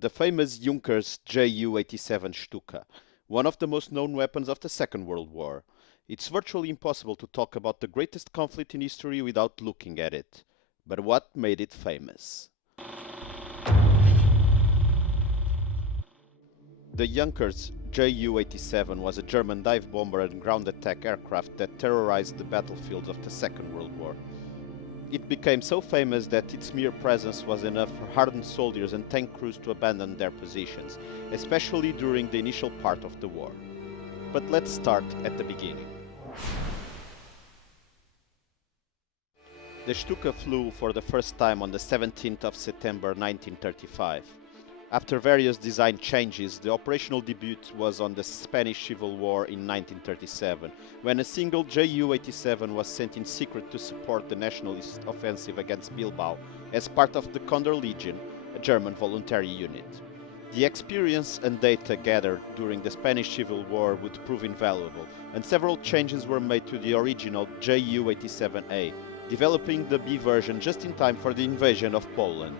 the famous Junkers Ju-87 Stuka, one of the most known weapons of the Second World War. It's virtually impossible to talk about the greatest conflict in history without looking at it. But what made it famous? The Junkers Ju-87 was a German dive bomber and ground attack aircraft that terrorized the battlefields of the Second World War. It became so famous that its mere presence was enough for hardened soldiers and tank crews to abandon their positions, especially during the initial part of the war. But let's start at the beginning. The Stuka flew for the first time on the 17th of September 1935. After various design changes, the operational debut was on the Spanish Civil War in 1937, when a single Ju-87 was sent in secret to support the nationalist offensive against Bilbao as part of the Condor Legion, a German voluntary unit. The experience and data gathered during the Spanish Civil War would prove invaluable, and several changes were made to the original Ju-87A, developing the B version just in time for the invasion of Poland.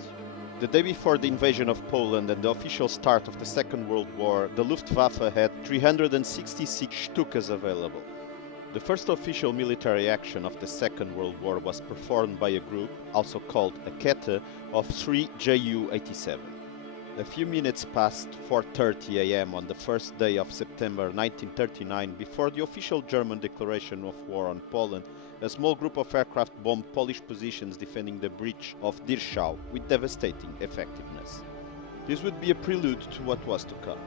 The day before the invasion of Poland and the official start of the Second World War, the Luftwaffe had 366 Stukas available. The first official military action of the Second World War was performed by a group, also called a Kette, of 3 Ju-87. A few minutes past 4:30 a.m. on the first day of September 1939, before the official German declaration of war on Poland, a small group of aircraft bombed Polish positions defending the breach of Dirschau with devastating effectiveness. This would be a prelude to what was to come.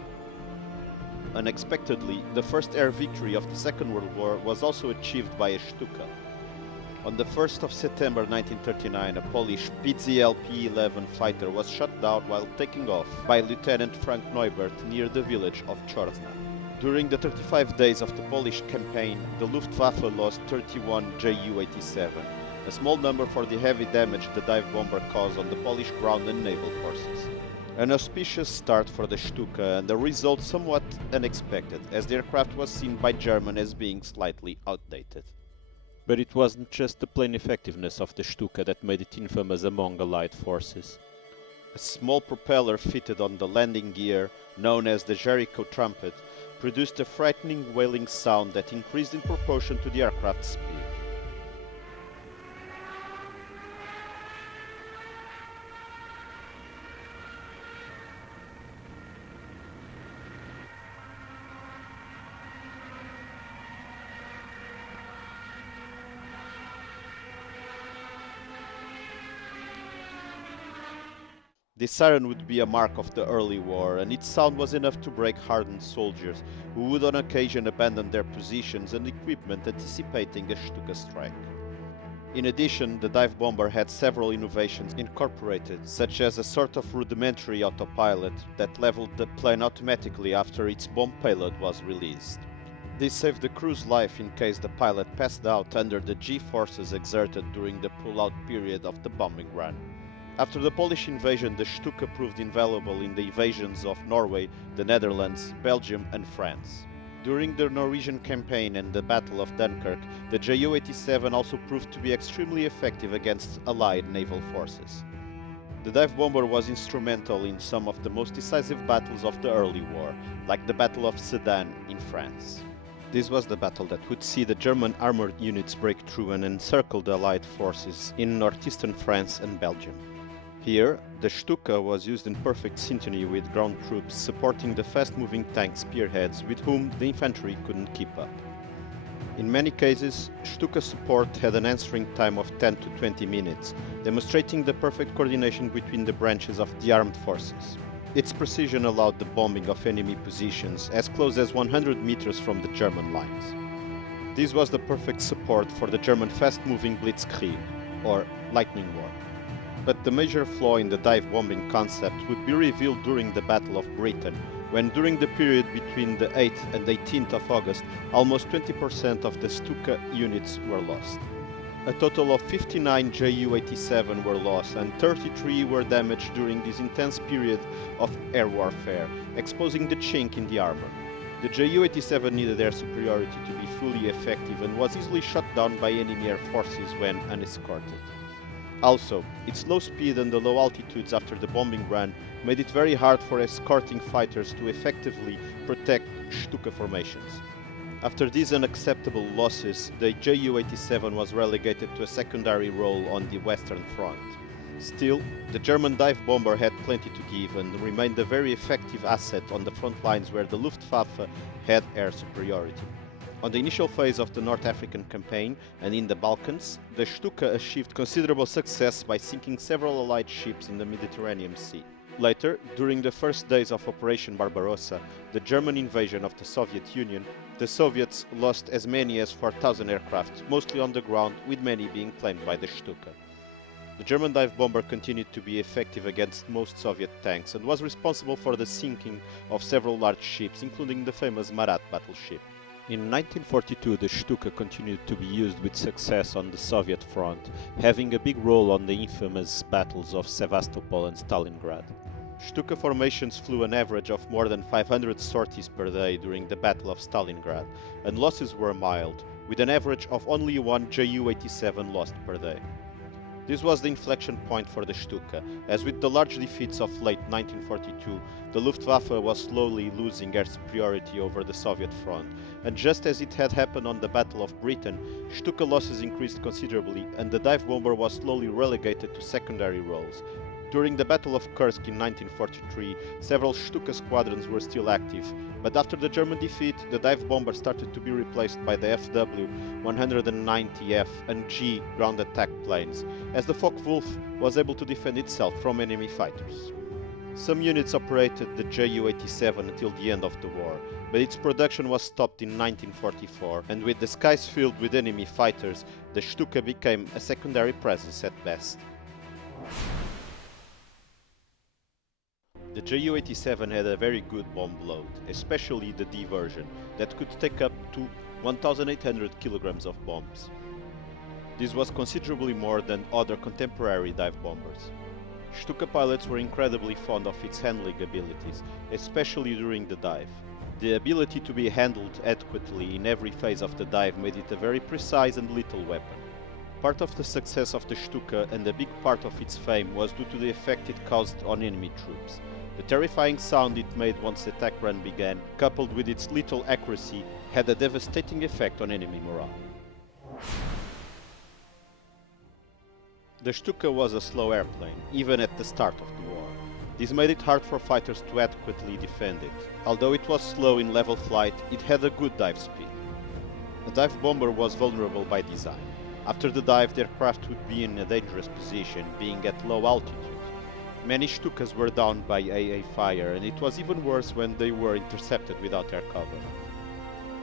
Unexpectedly, the first air victory of the Second World War was also achieved by a Stuka. On the 1st of September 1939, a Polish PZL P-11 fighter was shot down while taking off by Lieutenant Frank Neubert near the village of Chorzna. During the 35 days of the Polish campaign, the Luftwaffe lost 31 Ju-87, a small number for the heavy damage the dive bomber caused on the Polish ground and naval forces. An auspicious start for the Stuka, and the result somewhat unexpected, as the aircraft was seen by Germans as being slightly outdated. But it wasn't just the plain effectiveness of the Stuka that made it infamous among Allied forces. A small propeller fitted on the landing gear, known as the Jericho trumpet, produced a frightening wailing sound that increased in proportion to the aircraft's speed. This siren would be a mark of the early war, and its sound was enough to break hardened soldiers, who would on occasion abandon their positions and equipment anticipating a Stuka strike. In addition, the dive bomber had several innovations incorporated, such as a sort of rudimentary autopilot that leveled the plane automatically after its bomb payload was released. This saved the crew's life in case the pilot passed out under the G-forces exerted during the pull-out period of the bombing run. After the Polish invasion, the Stuka proved invaluable in the invasions of Norway, the Netherlands, Belgium and France. During the Norwegian campaign and the Battle of Dunkirk, the Ju-87 also proved to be extremely effective against Allied naval forces. The dive bomber was instrumental in some of the most decisive battles of the early war, like the Battle of Sedan in France. This was the battle that would see the German armored units break through and encircle the Allied forces in northeastern France and Belgium. Here, the Stuka was used in perfect synchrony with ground troops supporting the fast-moving tank spearheads with whom the infantry couldn't keep up. In many cases, Stuka support had an answering time of 10 to 20 minutes, demonstrating the perfect coordination between the branches of the armed forces. Its precision allowed the bombing of enemy positions as close as 100 meters from the German lines. This was the perfect support for the German fast-moving Blitzkrieg, or lightning war. But the major flaw in the dive bombing concept would be revealed during the Battle of Britain, when during the period between the 8th and 18th of August, almost 20% of the Stuka units were lost. A total of 59 Ju-87 were lost and 33 were damaged during this intense period of air warfare, exposing the chink in the armor. The Ju-87 needed air superiority to be fully effective and was easily shot down by enemy air forces when unescorted. Also, its low speed and the low altitudes after the bombing run made it very hard for escorting fighters to effectively protect Stuka formations. After these unacceptable losses, the Ju-87 was relegated to a secondary role on the Western Front. Still, the German dive bomber had plenty to give and remained a very effective asset on the front lines where the Luftwaffe had air superiority. On the initial phase of the North African campaign and in the Balkans, the Stuka achieved considerable success by sinking several Allied ships in the Mediterranean Sea. Later, during the first days of Operation Barbarossa, the German invasion of the Soviet Union, the Soviets lost as many as 4,000 aircraft, mostly on the ground, with many being claimed by the Stuka. The German dive bomber continued to be effective against most Soviet tanks and was responsible for the sinking of several large ships, including the famous Marat battleship. In 1942, the Stuka continued to be used with success on the Soviet front, having a big role on the infamous battles of Sevastopol and Stalingrad. Stuka formations flew an average of more than 500 sorties per day during the Battle of Stalingrad, and losses were mild, with an average of only one Ju-87 lost per day. This was the inflection point for the Stuka, as with the large defeats of late 1942, the Luftwaffe was slowly losing air superiority over the Soviet front, and just as it had happened on the Battle of Britain, Stuka losses increased considerably and the dive bomber was slowly relegated to secondary roles. During the Battle of Kursk in 1943, several Stuka squadrons were still active, but after the German defeat, the dive bomber started to be replaced by the FW-190F and G ground attack planes, as the Focke-Wulf was able to defend itself from enemy fighters. Some units operated the Ju-87 until the end of the war, but its production was stopped in 1944, and with the skies filled with enemy fighters, the Stuka became a secondary presence at best. The Ju-87 had a very good bomb load, especially the D version, that could take up to 1,800 kilograms of bombs. This was considerably more than other contemporary dive bombers. Stuka pilots were incredibly fond of its handling abilities, especially during the dive. The ability to be handled adequately in every phase of the dive made it a very precise and lethal weapon. Part of the success of the Stuka and a big part of its fame was due to the effect it caused on enemy troops. The terrifying sound it made once the attack run began, coupled with its lethal accuracy, had a devastating effect on enemy morale. The Stuka was a slow airplane, even at the start of the war. This made it hard for fighters to adequately defend it. Although it was slow in level flight, it had a good dive speed. The dive bomber was vulnerable by design. After the dive, the aircraft would be in a dangerous position, being at low altitude. Many Stukas were downed by AA fire, and it was even worse when they were intercepted without air cover.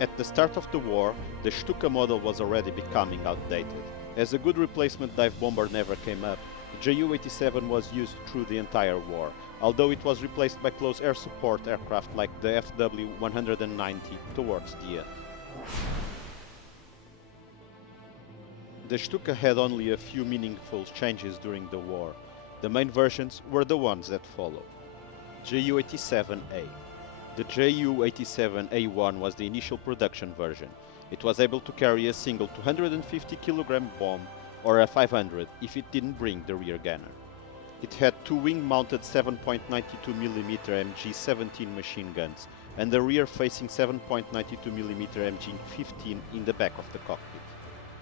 At the start of the war, the Stuka model was already becoming outdated. As a good replacement dive bomber never came up, the Ju-87 was used through the entire war, although it was replaced by close air support aircraft like the FW-190 towards the end. The Stuka had only a few meaningful changes during the war. The main versions were the ones that follow. Ju-87A. The Ju-87A1 was the initial production version. It was able to carry a single 250 kg bomb or a 500 if it didn't bring the rear gunner. It had two wing-mounted 7.92mm MG-17 machine guns and a rear-facing 7.92mm MG-15 in the back of the cockpit.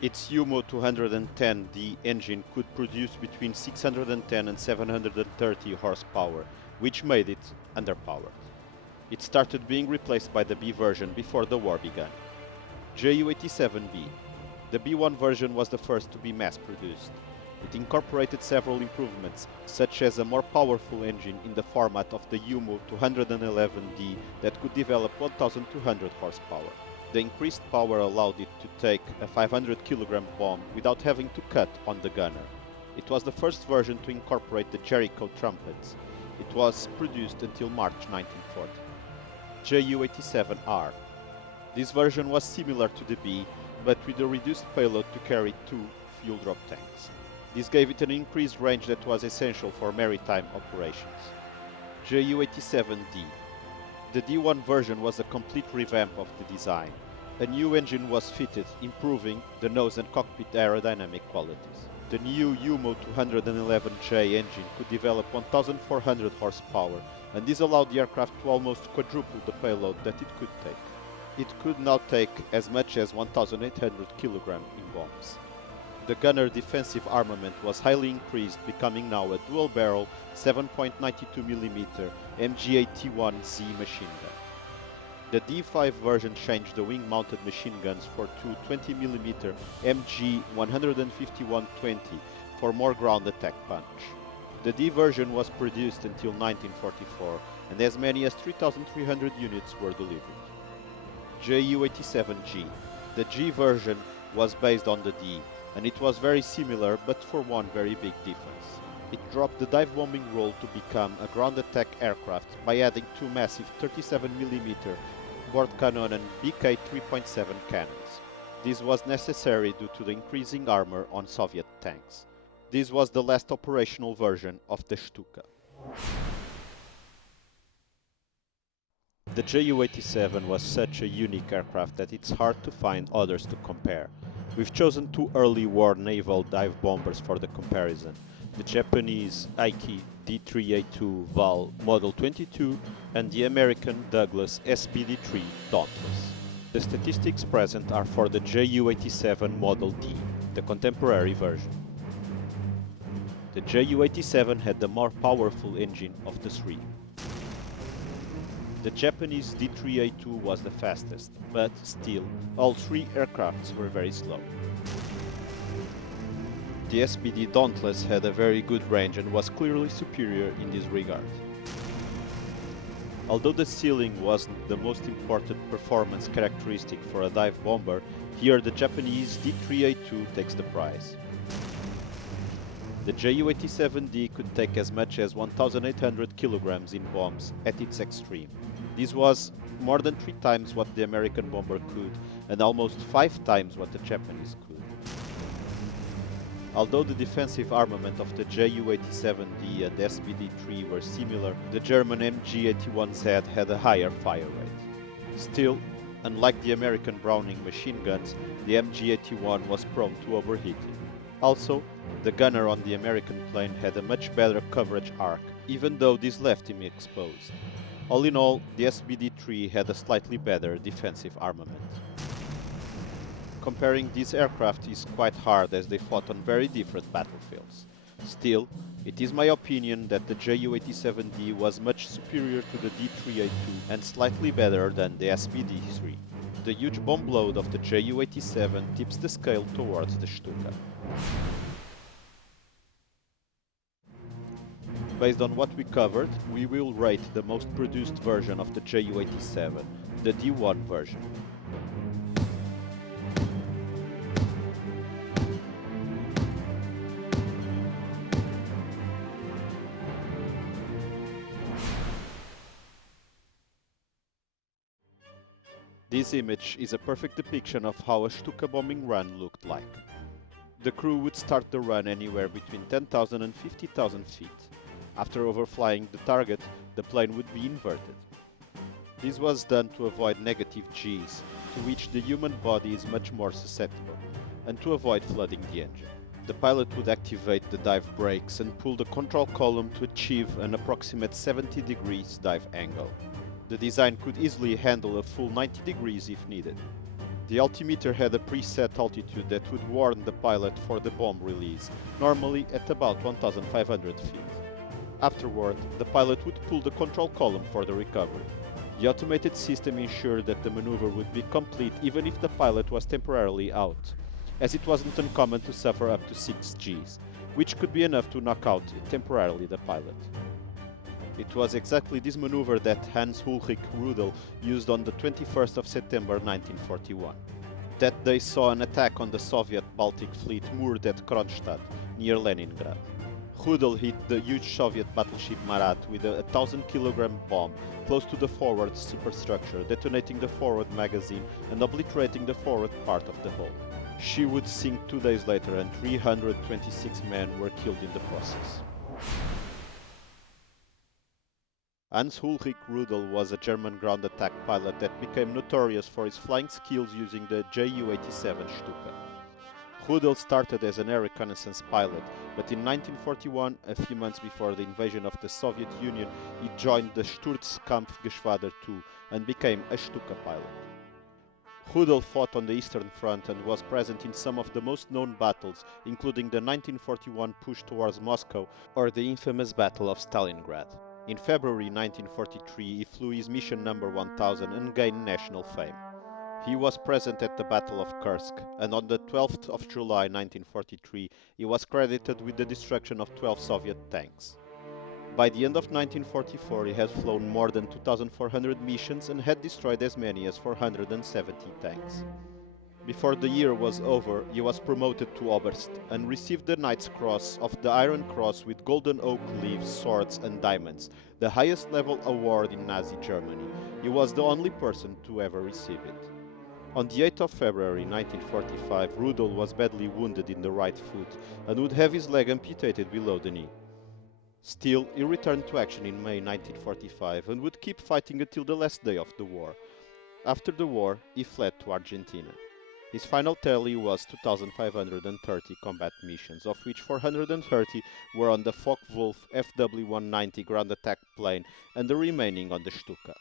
Its UMO 210D engine could produce between 610 and 730 horsepower, which made it underpowered. It started being replaced by the B version before the war began. Ju-87B. The B1 version was the first to be mass-produced. It incorporated several improvements, such as a more powerful engine in the format of the UMO 211D that could develop 1,200 horsepower. The increased power allowed it to take a 500 kg bomb without having to cut on the gunner. It was the first version to incorporate the Jericho trumpets. It was produced until March 1940. Ju-87R. This version was similar to the B, but with a reduced payload to carry two fuel drop tanks. This gave it an increased range that was essential for maritime operations. Ju-87D. The D1 version was a complete revamp of the design. A new engine was fitted, improving the nose and cockpit aerodynamic qualities. The new UMO 211J engine could develop 1,400 horsepower, and this allowed the aircraft to almost quadruple the payload that it could take. It could now take as much as 1,800 kg in bombs. The gunner defensive armament was highly increased, becoming now a dual-barrel 7.92mm MG81Z machine gun. The D5 version changed the wing-mounted machine guns for two 20mm MG151-20 for more ground attack punch. The D version was produced until 1944, and as many as 3,300 units were delivered. Ju-87G. The G version was based on the D, and it was very similar, but for one very big difference. It dropped the dive bombing role to become a ground attack aircraft by adding two massive 37mm board cannon and BK 3.7 cannons. This was necessary due to the increasing armor on Soviet tanks. This was the last operational version of the Stuka. The Ju-87 was such a unique aircraft that it's hard to find others to compare. We've chosen two early war naval dive bombers for the comparison. The Japanese Aiki D3A2 Val Model 22 and the American Douglas SBD-3 Dauntless. The statistics present are for the Ju-87 Model D, the contemporary version. The Ju-87 had the more powerful engine of the three. The Japanese D3A2 was the fastest, but still, all three aircrafts were very slow. The SBD Dauntless had a very good range and was clearly superior in this regard. Although the ceiling wasn't the most important performance characteristic for a dive bomber, here the Japanese D3A2 takes the prize. The Ju-87D could take as much as 1,800 kilograms in bombs at its extreme. This was more than 3 times what the American bomber could, and almost 5 times what the Japanese could. Although the defensive armament of the Ju-87D and SBD-3 were similar, the German MG-81Z had a higher fire rate. Still, unlike the American Browning machine guns, the MG-81 was prone to overheating. Also, the gunner on the American plane had a much better coverage arc, even though this left him exposed. All in all, the SBD-3 had a slightly better defensive armament. Comparing these aircraft is quite hard as they fought on very different battlefields. Still, it is my opinion that the Ju-87D was much superior to the D3A2 and slightly better than the SBD-3. The huge bomb load of the Ju-87 tips the scale towards the Stuka. Based on what we covered, we will rate the most produced version of the Ju-87, the D1 version. This image is a perfect depiction of how a Stuka bombing run looked like. The crew would start the run anywhere between 10,000 and 50,000 feet. After overflying the target, the plane would be inverted. This was done to avoid negative Gs, to which the human body is much more susceptible, and to avoid flooding the engine. The pilot would activate the dive brakes and pull the control column to achieve an approximate 70 degrees dive angle. The design could easily handle a full 90 degrees if needed. The altimeter had a preset altitude that would warn the pilot for the bomb release, normally at about 1,500 feet. Afterward, the pilot would pull the control column for the recovery. The automated system ensured that the maneuver would be complete even if the pilot was temporarily out, as it wasn't uncommon to suffer up to 6 Gs, which could be enough to knock out temporarily the pilot. It was exactly this maneuver that Hans-Ulrich Rudel used on the 21st of September 1941. That day saw an attack on the Soviet Baltic fleet moored at Kronstadt, near Leningrad. Rudel hit the huge Soviet battleship Marat with a 1,000-kilogram bomb close to the forward superstructure, detonating the forward magazine and obliterating the forward part of the hull. She would sink 2 days later, and 326 men were killed in the process. Hans-Ulrich Rudel was a German ground attack pilot that became notorious for his flying skills using the Ju-87 Stuka. Rudel started as an air reconnaissance pilot, but in 1941, a few months before the invasion of the Soviet Union, he joined the Sturzkampfgeschwader II and became a Stuka pilot. Rudel fought on the Eastern Front and was present in some of the most known battles, including the 1941 push towards Moscow or the infamous Battle of Stalingrad. In February 1943, he flew his mission number 1000 and gained national fame. He was present at the Battle of Kursk, and on the 12th of July 1943, he was credited with the destruction of 12 Soviet tanks. By the end of 1944, he had flown more than 2,400 missions and had destroyed as many as 470 tanks. Before the year was over, he was promoted to Oberst and received the Knight's Cross of the Iron Cross with golden oak leaves, swords and diamonds, the highest level award in Nazi Germany. He was the only person to ever receive it. On the 8th of February 1945, Rudel was badly wounded in the right foot and would have his leg amputated below the knee. Still, he returned to action in May 1945 and would keep fighting until the last day of the war. After the war, he fled to Argentina. His final tally was 2,530 combat missions, of which 430 were on the Focke-Wulf FW-190 ground attack plane and the remaining on the Stuka.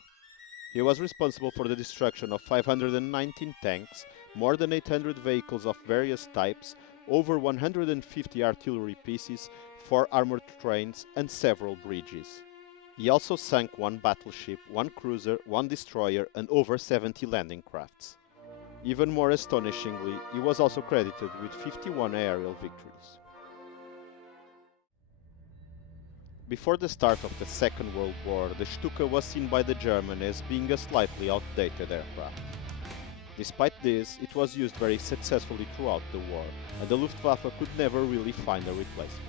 He was responsible for the destruction of 519 tanks, more than 800 vehicles of various types, over 150 artillery pieces, 4 armored trains and several bridges. He also sank 1 battleship, 1 cruiser, 1 destroyer and over 70 landing crafts. Even more astonishingly, he was also credited with 51 aerial victories. Before the start of the Second World War, the Stuka was seen by the Germans as being a slightly outdated aircraft. Despite this, it was used very successfully throughout the war, and the Luftwaffe could never really find a replacement.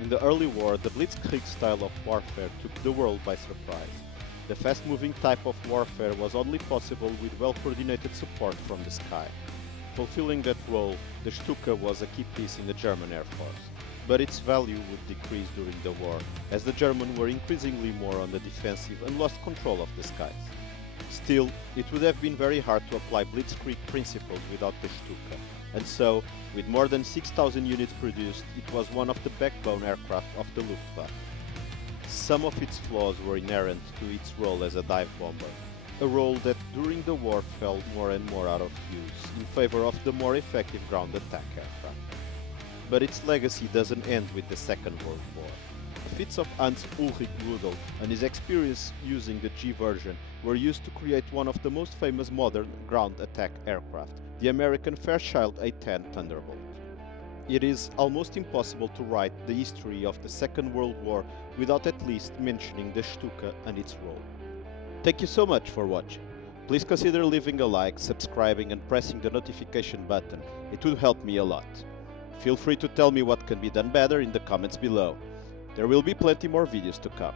In the early war, the Blitzkrieg style of warfare took the world by surprise. The fast-moving type of warfare was only possible with well-coordinated support from the sky. Fulfilling that role, the Stuka was a key piece in the German Air Force. But its value would decrease during the war, as the Germans were increasingly more on the defensive and lost control of the skies. Still, it would have been very hard to apply Blitzkrieg principles without the Stuka, and so, with more than 6,000 units produced, it was one of the backbone aircraft of the Luftwaffe. Some of its flaws were inherent to its role as a dive bomber, a role that during the war fell more and more out of use in favor of the more effective ground attack aircraft. But its legacy doesn't end with the Second World War. The feats of Hans-Ulrich Rudel and his experience using the G version were used to create one of the most famous modern ground attack aircraft, the American Fairchild A-10 Thunderbolt. It is almost impossible to write the history of the Second World War without at least mentioning the Stuka and its role. Thank you so much for watching. Please consider leaving a like, subscribing and pressing the notification button. It would help me a lot. Feel free to tell me what can be done better in the comments below. There will be plenty more videos to come.